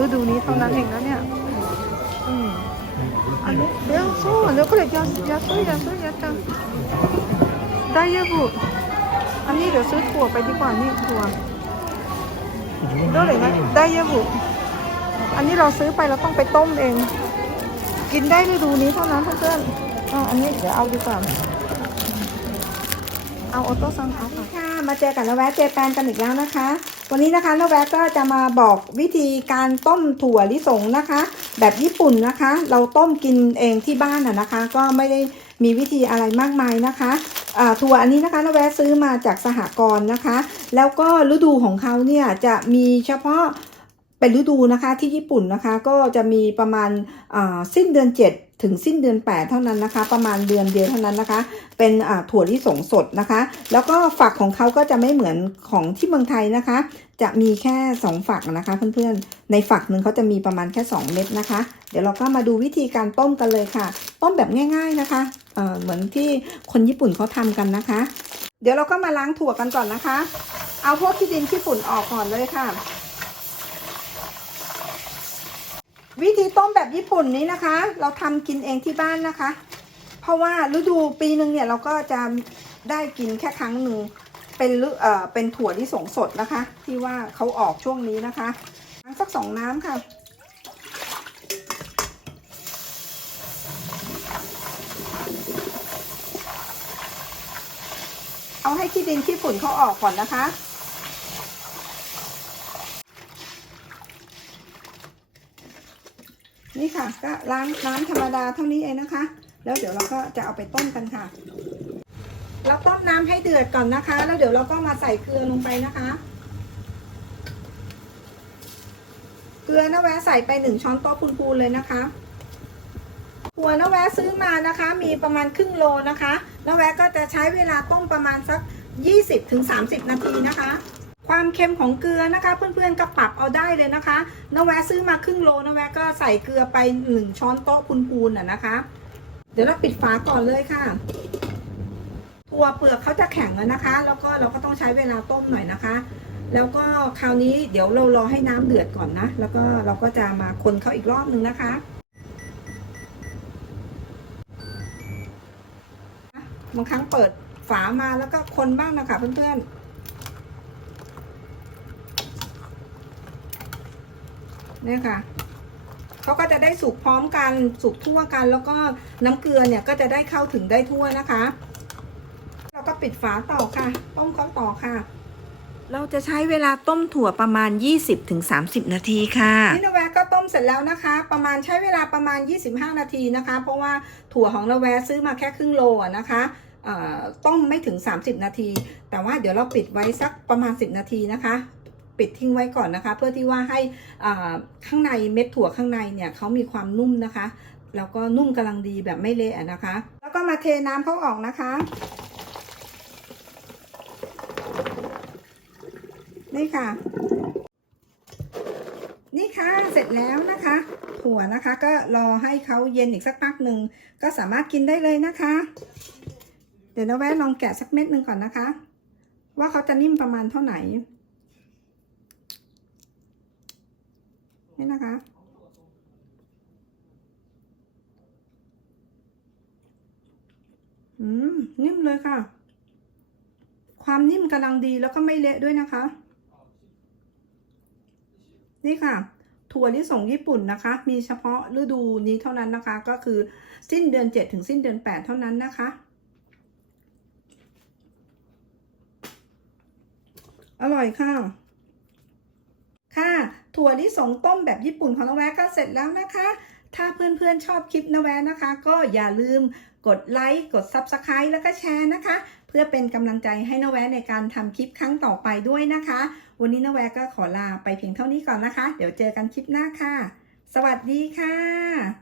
ฤดูนี้เท่านั้นเองนะเนี่ยอืมอันนี้เดี๋ยวสู้เดี๋ยวก็เลยจะจะซื้อจะซื้อจะจะได้เยอะบุอันนี้เดี๋ยวซื้อถั่วไปดีกว่านี่ถั่วได้เลยนะได้เยอะบุอันนี้เราซื้อไปเราต้องไปต้มเอง กินได้ฤดูนี้เท่านั้นเพื่อนๆอ๋ออันนี้เดี๋ยวเอาดีกว่าเอาออโต้ซังเอาค่ะค่ะมาเจอกับนแวะเจแปนกันอีกแล้วนะคะ วันนี้นะคะนแวะก็จะมาบอกวิธีการต้มถั่วลิสงนะคะ แบบญี่ปุ่นนะคะ เราต้มกินเองที่บ้านอะนะคะ ก็ไม่ได้มีวิธีอะไรมากมายนะคะถั่วอันนี้นะคะนแวะซื้อมาจากสหกรณ์นะคะ แล้วก็ฤดูของเขาเนี่ยจะมีเฉพาะเป็นฤดูนะคะที่ญี่ปุ่นนะคะ ก็จะมีประมาณสิ้นเดือน 7 ถึงสิ้นเดือน 8 เท่านั้นนะคะ ประมาณเดือนเดียวเท่านั้นนะคะ เป็นถั่วลิสงสดนะคะ แล้วก็ฝักของเขาก็จะไม่เหมือนของที่เมืองไทยนะคะ จะมีแค่ 2 ฝักนะคะเพื่อนๆ ในฝักหนึ่งเขาจะมีประมาณแค่ 2 เม็ดนะคะ เดี๋ยวเราก็มาดูวิธีการต้มกันเลยค่ะ ต้มแบบง่าย ๆนะคะเเหมือนที่คนญี่ปุ่นเขาทำกันนะคะ เดี๋ยวเราก็มาล้างถั่วกันก่อนนะคะ เอาพวกขี้ดินขี้ฝุ่นออกก่อนเลยค่ะ วิธีต้มแบบญี่ปุ่นนี้นะคะ เราทำกินเองที่บ้านนะคะ เพราะว่าฤดูปีหนึ่งเนี่ยเราก็จะได้กินแค่ครั้งหนึ่งเป็นเอ่อเป็นถั่วที่สงสดนะคะ ที่ว่าเขาออกช่วงนี้นะคะล้างสักสองน้ำค่ะเอาให้ขี้ดินขี้ฝุ่นเขาออกก่อนนะคะ นี่ค่ะก็ล้างน้ำธรรมดาเท่านี้เองนะคะ แล้วเดี๋ยวเราก็จะเอาไปต้มกันค่ะ เราต้มน้ำให้เดือดก่อนนะคะ แล้วเดี๋ยวเราก็มาใส่เกลือลงไปนะคะ เกลือนะแวะใส่ไปหนึ่งช้อนโต๊ะพูนๆเลยนะคะหัวนะแวะซื้อมานะคะ มีประมาณครึ่งโลนะคะนะแวะก็จะใช้เวลาต้มประมาณสัก 20-30 นาทีนะคะ ความเค็มของเกลือนะคะ เพื่อนๆก็ปรับเอาได้เลยนะคะนะแวะซื้อมาครึ่งโลนะแวะก็ใส่เกลือไปหนึ่งช้อนโต๊ะพูนๆน่ะนะคะ เดี๋ยวเราปิดฝาก่อนเลยค่ะถั่วเปลือกเขาจะแข็งแล้วนะคะ แล้วก็เราก็ต้องใช้เวลาต้มหน่อยนะคะ แล้วก็คราวนี้เดี๋ยวเรารอให้น้ำเดือดก่อนนะ แล้วก็เราก็จะมาคนเขาอีกรอบนึงนะคะ บางครั้งเปิดฝามาแล้วก็คนบ้างนะคะเพื่อนๆ เนี่ยค่ะเขาก็จะได้สุกพร้อมกันสุกทั่วกัน แล้วก็น้ำเกลือเนี่ยก็จะได้เข้าถึงได้ทั่วนะคะ เราก็ปิดฝาต่อค่ะ ต้มเขาต่อค่ะ เราจะใช้เวลาต้มถั่วประมาณ 20-30 นาทีค่ะนี่นาแวก็ต้มเสร็จแล้วนะคะ ประมาณใช้เวลาประมาณ 25 นาทีนะคะ เพราะว่าถั่วของนาแวซื้อมาแค่ครึ่งโลอะนะคะเอ่อต้มไม่ถึง 30 นาที แต่ว่าเดี๋ยวเราปิดไว้สักประมาณ 10 นาทีนะคะ ปิดทิ้งไว้ก่อนนะคะ เพื่อที่ว่าให้ข้างในเม็ดถั่วข้างในเนี่ยเขามีความนุ่มนะคะ แล้วก็นุ่มกำลังดีแบบไม่เละนะคะ แล้วก็มาเทน้ำเขาออกนะคะ นี่ค่ะ นี่ค่ะเสร็จแล้วนะคะถั่วนะคะก็รอให้เขาเย็นอีกสักพักหนึ่งก็สามารถกินได้เลยนะคะ เดี๋ยวนะแวะลองแกะสักเม็ดหนึ่งก่อนนะคะ ว่าเขาจะนิ่มประมาณเท่าไหร่ นี่นะคะ อืม นิ่มเลยค่ะ ความนิ่มกำลังดีแล้วก็ไม่เละด้วยนะคะ นี่ค่ะ ถั่วลิสงญี่ปุ่นนะคะ มีเฉพาะฤดูนี้เท่านั้นนะคะ ก็คือสิ้นเดือน 7 ถึงสิ้นเดือน 8 เท่านั้นนะคะ อร่อยค่ะค่ะ ถั่วลิสงต้มแบบญี่ปุ่นของนแวก็เสร็จแล้วนะคะ ถ้าเพื่อนๆชอบคลิปนแวนะคะ ก็อย่าลืมกดไลค์กด Subscribe แล้วก็แชร์นะคะ เพื่อเป็นกำลังใจให้นแวในการทำคลิปครั้งต่อไปด้วยนะคะ วันนี้นแวก็ขอลาไปเพียงเท่านี้ก่อนนะคะ เดี๋ยวเจอกันคลิปหน้าค่ะ สวัสดีค่ะ